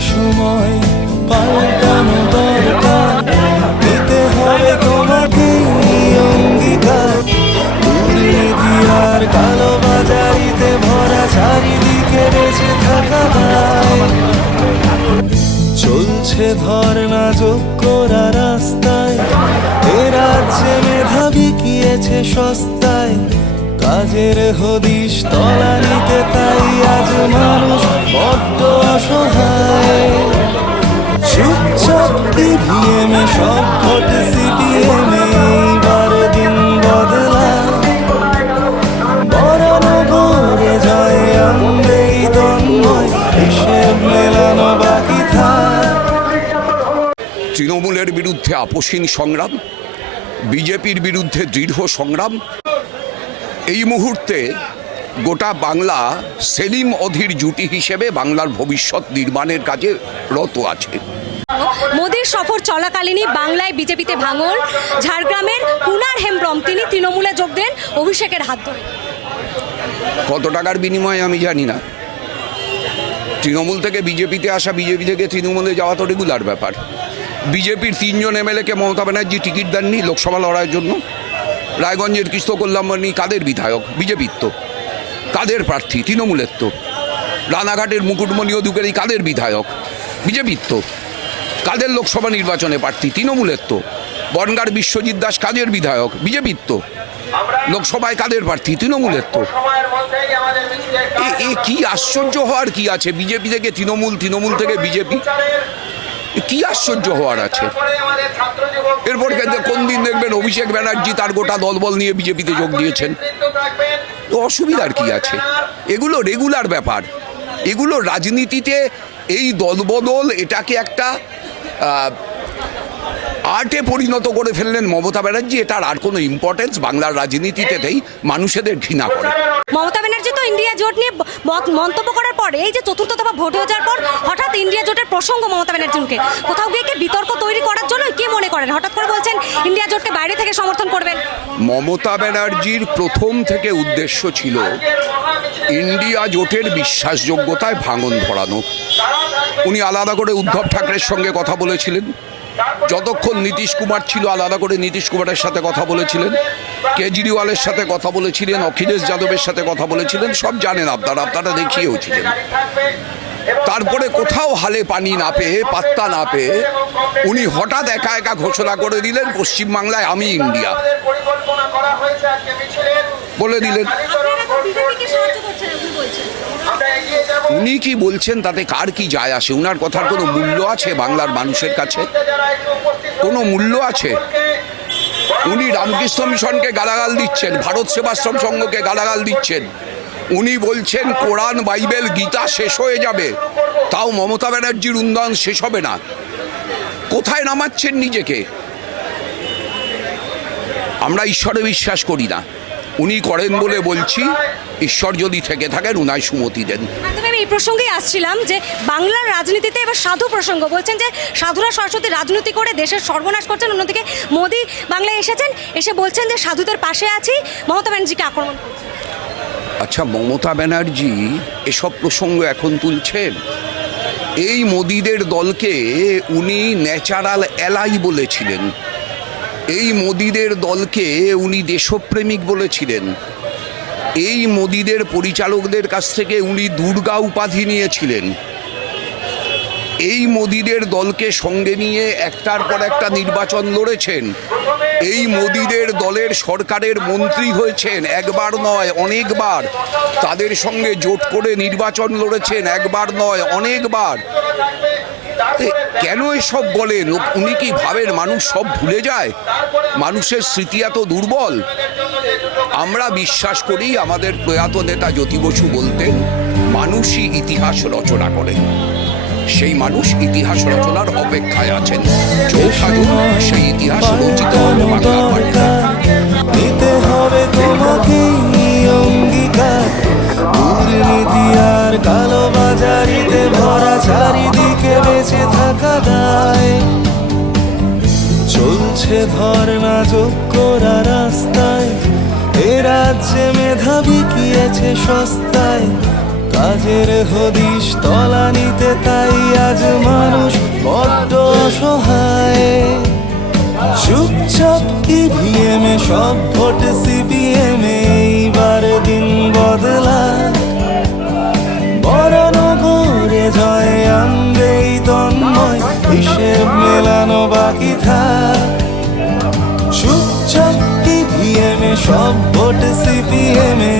সময় পাল্টানো দরকার। দিতে হবে তোমাকে অঙ্গীকার। দুর্নীতি আর কালো বাজারিতে ভরা চারিদিকে বেঁচে থাকা চলছে ধর্ণা যোগ্যরা রাস্তায়। এ রাজ্যে মেধাবী গিয়েছে সস্তায়। কাজের হদিশ তলানিতে তাই আজ মানুষ বড্ড অসহায়। সব সিপিএমে বদলা মেলানো তৃণমূলের বিরুদ্ধে আপোষহীন সংগ্রাম, বিজেপির বিরুদ্ধে দৃঢ় সংগ্রাম এই মুহূর্তে গোটা বাংলা সেলিম অধীর জুটি হিসেবে বাংলার ভবিষ্যৎ নির্মাণের কাজে রত আছে। মোদীর সফর চলাকালীনই বাংলায় বিজেপিতে ভাঙন ঝাড়গ্রামের কুনার হেমব্রম তিনি তৃণমূলে যোগ দেন অভিষেকের হাত ধরে। কত টাকার বিনিময়ে আমি জানি না। তৃণমূল থেকে বিজেপিতে আসা বিজেপি থেকে তৃণমূলে যাওয়া তো রেগুলার ব্যাপার। বিজেপির তিনজন এমএলএকে মমতা ব্যানার্জি টিকিট দেননি লোকসভা লড়াইয়ের জন্য। রায়গঞ্জের কৃষ্ণ কল্যাণমণি কাদের বিধায়ক? বিজেপির তো। কাদের প্রার্থী? তৃণমূলের তো। রানাঘাটের মুকুটমণি অধুকারী কাদের বিধায়ক? বিজেপির তো। কাদের লোকসভা নির্বাচনে প্রার্থী? তৃণমূলের তো। বনগার বিশ্বজিৎ দাস কাদের বিধায়ক? বিজেপির তো। লোকসভায় কাদের প্রার্থী? তৃণমূলের তো। এ- কি আশ্চর্য হওয়ার কি আছে? বিজেপি থেকে তৃণমূল তৃণমূল থেকে বিজেপি? কি আশ্চর্য হওয়ার আছে? এরপর কোন দিন দেখবেন অভিষেক ব্যানার্জি তার গোটা দলবল নিয়ে বিজেপিতে যোগ দিয়েছেন? তো অসুবিধার কি আছে? এগুলো রেগুলার ব্যাপার। এগুলো রাজনীতিতে এই দলবদল এটাকে একটা আর্টে পরিণত করে ফেললেন মমতা ব্যানার্জি এটার আর কোনো ইম্পর্টেন্স বাংলার রাজনীতিতে নেই মানুষেদের ঘৃণা করে। মমতা ব্যানার্জি তো ইন্ডিয়া জোট নিয়ে মন্তব্য করার পরে এই যে চতুর্থ দফা ভোট হয়ে যাওয়ার পর হঠাৎ ইন্ডিয়া জোটের প্রসঙ্গ মমতা ব্যানার্জির মুখে কোথাও গিয়ে কি বিতর্ক তৈরি করার জন্য কি মনে করেন? হঠাৎ করে বলছেন ইন্ডিয়া জোটকে বাইরে থেকে সমর্থন করবেন। মমতা ব্যানার্জির প্রথম থেকে উদ্দেশ্য ছিল ইন্ডিয়া জোটের বিশ্বাসযোগ্যতায় ভাঙন ধরানো। উনি আলাদা করে উদ্ধব ঠাকরের সঙ্গে কথা বলেছিলেন। যতক্ষণ নীতিশ কুমার ছিল আলাদা করে নীতিশ কুমারের সাথে কথা বলেছিলেন কেজরিওয়ালের সাথে কথা বলেছিলেন অখিলেশ যাদবের সাথে কথা বলেছিলেন সব জানেন আপনারা আপনারা দেখিয়েওছিলেন তারপরে কোথাও হালে পানি না পেয়ে পাত্তা না পেয়ে উনি হঠাৎ একা একা ঘোষণা করে দিলেন পশ্চিমবাংলায় আমি ইন্ডিয়া। বলে দিলেন। উনি কি বলছেন? তাতে কার কি যায় আসে? উনার কথার কোনো মূল্য আছে বাংলার মানুষের কাছে? কোনো মূল্য আছে? উনি রামকৃষ্ণ মিশনকে গালাগাল দিচ্ছেন, ভারত সেবাশ্রম সংঘকে গালাগাল দিচ্ছেন। উনি বলছেন, কোরআন, বাইবেল, গীতা শেষ হয়ে যাবে। তাও মমতা ব্যানার্জির উন্নয়ন শেষ হবে না। কোথায় নামাচ্ছেন নিজেকে? আমরা ঈশ্বরে বিশ্বাস করি না। উনি করেন বলে বলছি ঈশ্বর যদি থেকে থাকেন উনায় সুমতি দেন। আমি এই প্রসঙ্গেই আসছিলাম যে বাংলার রাজনীতিতে এবার সাধু প্রসঙ্গ। বলছেন যে সাধুরা সরস্বতী রাজনীতি করে দেশের সর্বনাশ করছেন অন্যদিকে মোদি বাংলায় এসেছেন এসে বলছেন যে সাধুদের পাশে আছি। মমতা ব্যানার্জিকে আক্রমণ আচ্ছা মমতা ব্যানার্জি এসব প্রসঙ্গ এখন তুলছেন? এই মোদিদের দলকে উনি ন্যাচারাল অ্যালাই বলেছিলেন। এই মোদিদের দলকে উনি দেশপ্রেমিক বলেছিলেন। এই মোদিদের পরিচালকদের কাছ থেকে উনি দুর্গা উপাধি নিয়েছিলেন। এই মোদিদের দলকে সঙ্গে নিয়ে একটার পর একটা নির্বাচন লড়েছেন। এই মোদিদের দলের সরকারের মন্ত্রী হয়েছেন একবার নয়, অনেকবার। তাদের সঙ্গে জোট করে নির্বাচন লড়েছেন একবার নয়, অনেকবার। কেন এসব বলেন? উনি কি ভাবেন মানুষ সব ভুলে যায়? মানুষের স্মৃতি এত দুর্বল। আমরা বিশ্বাস করি আমাদের প্রয়াত নেতা জ্যোতি বসু বলতেন, মানুষই ইতিহাস রচনা করে। সেই মানুষ ইতিহাস রচনার অপেক্ষায় আছেন। চৌঠা ধর্ণা যোগ্যরা রাস্তায়, এ রাজ্যে মেধাবী গিয়েছে সস্তায়। কাজের হদিশ তলানিতে তাই আজ মানুষ বড্ড অসহায়। চুপচাপ ইভিএম এ, সব ভোট সিপিএম এইবার দিন বদলা বরানগরে জয় আনবেই তন্ময়, হিসেব মেলানো বাকি থাক। সব ভোট সিপিএম।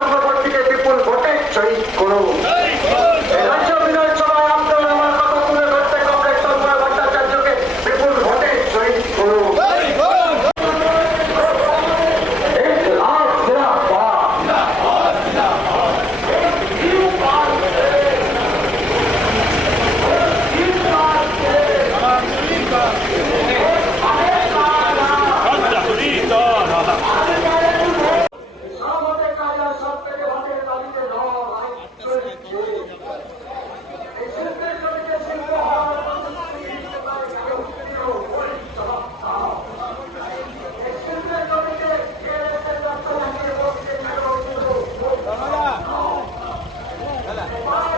পরবর্তীতে বিপুল ভোটে শহীদ করুন রাজ্য বিধানসভায় আপনার আমার কথা তুলে ধরতে কংগ্রেস তন্ময় ভট্টাচার্যকে বিপুল ভোটে শহীদ করুন ইনকলাব জিন্দাবাদ। আমাদের কাজা সব থেকে ভোটের দাবিতে লড়াই চলছে। এই শিল্পের জমিতে শিল্প হওয়ার এই শিল্পের জমিতে কেএলএসের রক্ত লাগিয়ে বসছে টাকার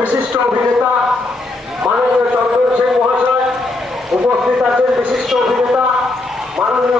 বিশিষ্ট অভিনেতা মাননীয় চন্দন সিং মহাশয় উপস্থিত আছেন বিশিষ্ট অভিনেতা মাননীয়